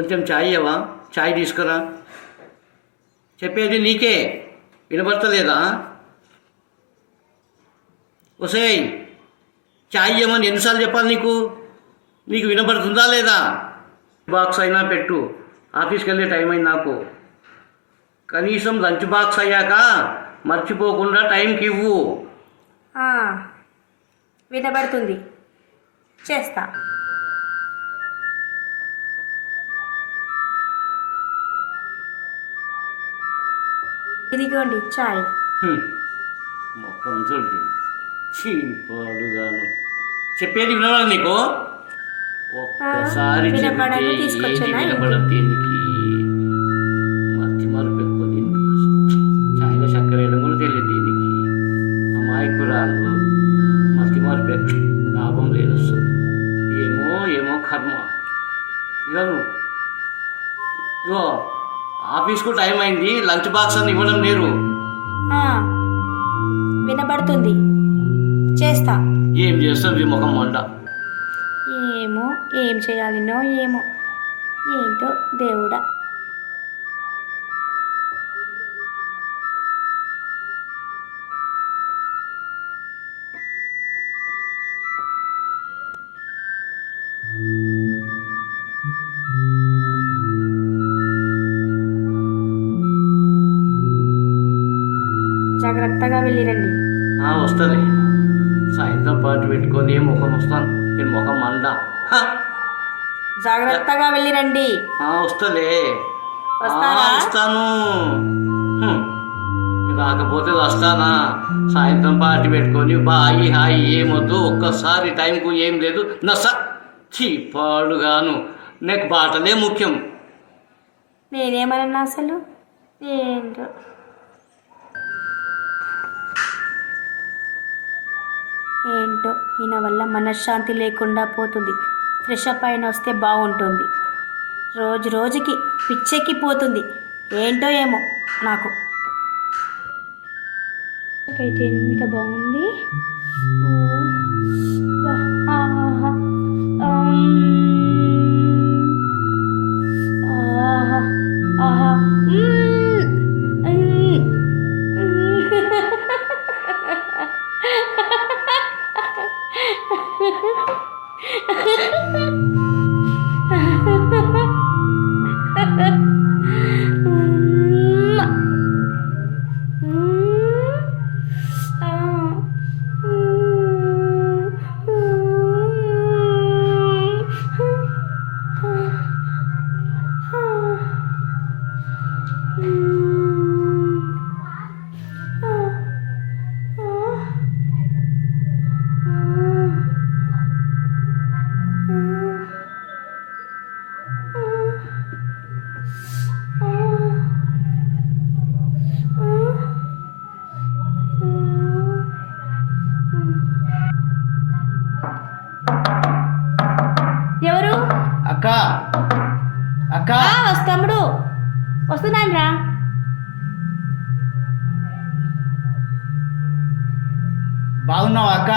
కొంచెం చాయ్ ఇవ్వవా? చాయ్ తీసుకురా. చెప్పేది నీకే వినపడతలేదా? ఒసేయ్, చాయ్ ఇవ్వమని ఎన్నిసార్లు చెప్పాలి నీకు? నీకు వినపడుతుందా లేదా? బాక్స్ అయినా పెట్టు, ఆఫీస్కి వెళ్ళే టైం అయింది నాకు. కనీసం లంచ్ బాక్స్ అయ్యాక మర్చిపోకుండా టైంకి ఇవ్వు. వినబడుతుంది, చేస్తా. ఇదిగోండి చాయ్. మొక్కం చూడు చీపాడుగాను. చెప్పేది వినవాలి నీకు? ఒక్కసారి వినపడదు దీనికి. మర్చి మరుపు ఎక్కువ దీనికి. చాయ్లో చక్కెర వేయడం కూడా తెలియదు దీనికి. అమాయకురాలు మర్చి మరుపు లాభం లేదు వస్తుంది. ఏమో కర్మ. ఇగో ఆఫీస్కు టైం అయింది, లంచ్ బాక్స్ అని ఇవ్వడం లేరు. వినబడుతుంది, చేస్తా. ఏం చేస్తుంది ముఖం మంట? ఏమో ఏం చేయాలినో ఏమో, ఏంటో దేవుడా. జాగ్రత్తగా వెళ్ళిరండి. వస్తుంది. సాయంత్రం పాటు పెట్టుకొని ముఖం వస్తాను. నేను ముఖం మండ. జాగ్రత్తగా వెళ్ళిరండి. వస్తలే, వస్తాను. రాకపోతే వస్తానా? సాయంత్రం పార్టీ పెట్టుకొని బాయి హాయి ఏమొద్దు. ఒక్కసారి టైంకు ఏం లేదు. చీపాడుగాను. నాకు బాటలే ముఖ్యం. నేనేమన్నా అసలు? ఏంటో ఈయన వల్ల మనశ్శాంతి లేకుండా పోతుంది. ఫ్రెష్ అప్ అయిన వస్తే బాగుంటుంది. రోజు రోజుకి పిచ్చెక్కిపోతుంది. ఏంటో ఏమో నాకు. అయితే ఎంత బాగుంది. ఎవరు? అక్క అక్క. తమ్ముడు వస్తున్నాను రా. బాగున్నావా అక్క?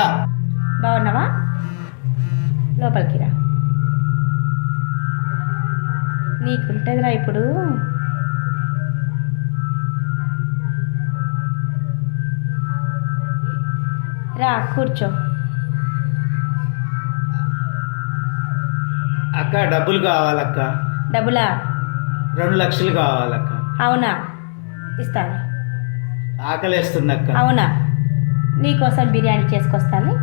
బాగున్నావా? లోపలికి రా. నీకుంటుందిరా ఇప్పుడు. రా కూర్చో. అక్క డబ్బులు కావాలక్క. డబ్బులా? 2 లక్షలు కావాలక్క. అవునా, ఇస్తాను. ఆకలేస్తుందక్క. అవునా, నీకోసం బిర్యానీ చేసుకొస్తాను.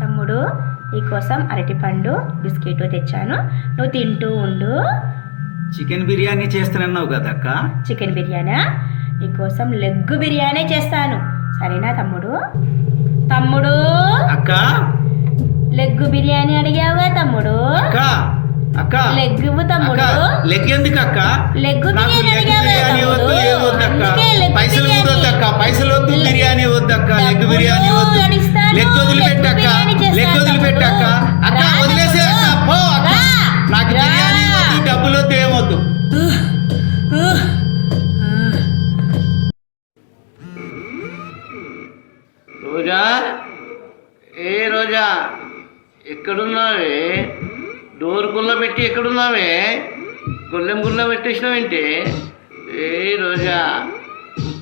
తమ్ముడు, నీకోసం అరటిపండు బిస్కెట్ తెచ్చాను, నువ్వు తింటూ ఉండు. చికెన్ బిర్యానీ చేస్తానన్నావు కదా అక్క. చికెన్ బిర్యానా? నీకోసం లెగ్ బిర్యానీ చేస్తాను, సరేనా తమ్ముడు? తమ్ముడు అక్క, లెగ్ బిర్యానీ అడిగావుగా తమ్ముడు. అక్క అక్క లెగ్ తమ్ముడు. లెగ్ ఎందుకు అక్క? లెగ్ బిర్యానీ వద్దు, ఏమొద్దక్క. పైసలు వద్దక్క, పైసలు వద్దు, బిర్యానీ వద్దక్క. లెగ్ బిర్యానీ వద్దు. లెగ్ వదిలిపెట్టక్క, లెగ్ వదిలిపెట్టక్క. అక్క వదిలేసే అక్క, పో అక్క. రోజా, ఏ రోజా, ఎక్కడున్నావే? డోర్ కుల్ల పెట్టి ఎక్కడున్నావే? గొల్లెం గుల్ల పెట్టేసినావేంటి? ఏ రోజా,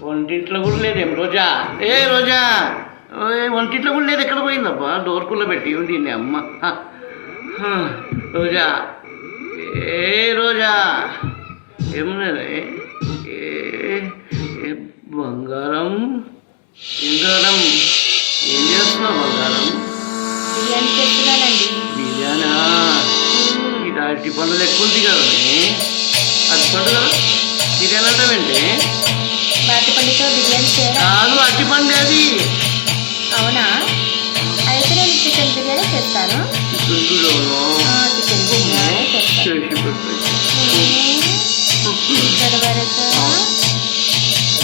వంటింట్లో కూడా లేదేం రోజా? ఏ రోజా, వంటింట్లో కూడా లేదు, ఎక్కడ పోయిందబ్బా? డోర్ కుల్ల పెట్టి దీన్ని అమ్మ. రోజా, ఏ రోజా, ఏమన్నది? బంగారం, బంగారం, ఏం చేస్తున్నావు బంగారం? బిర్యానీ చేస్తున్నానండి. బిర్యానా? ఇది అరటి పండుగ ఎక్కువ ఉంది కదా, అరటి పండుగ బిర్యానీ అంటావేంటి? బాటి పండుగ బిర్యానీ చేయరా? కాదు, అరటి పండు అది. అవునా? అయితే నేను చికెన్ బిర్యానీ చేస్తాను. చికెన్ చికెన్ బిర్యానీ చేస్తాను. చేసి పెట్టు. ఇక్కడ వరకు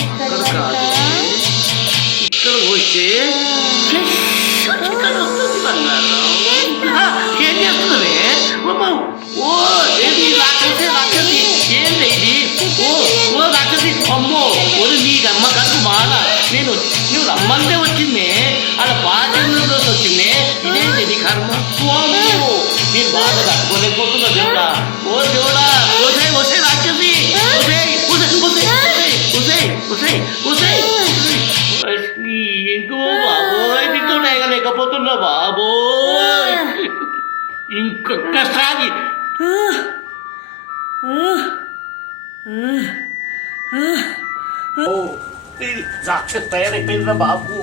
ఇక్కడ కాదు, ఇక్కడ వచ్చి చికెన్ వస్తుంది బంగారం. ఏం చేస్తున్నావే? ఓ ఏది రాక్షసి, రాక్షసి ఏంటి ఇది? ఓ రాక్షసి, అమ్మో ఓరు నీకమ్మ కడుపు బాగా. నువ్వు రమ్మంటే వచ్చింది, అలా పాచంలో వచ్చింది. ఇదేంటి నీ కర్మ? ఓ నేను బాగా తట్టుకోలేకపోతున్నా దేవుడా. ఓ దేవుడా, ఒసే ఒసే రాక్షసి, ఇంకో బాబోయ్ నీతో లేకపోతున్నా బాబోయ్. ఇంకొక్కసారి ఇది రాక్షస్ తయారైపోయిందా బాబు?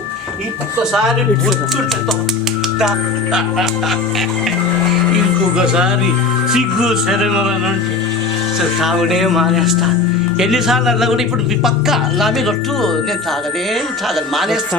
ఇంకొకసారి ఇంకొకసారి సిగ్గు శరణంటే తాగుడే మానేస్తా. ఎన్నిసార్లు అన్నా కూడా ఇప్పుడు మీ పక్క నా మీద ఒట్టు, నేను తాగను మానేస్తా.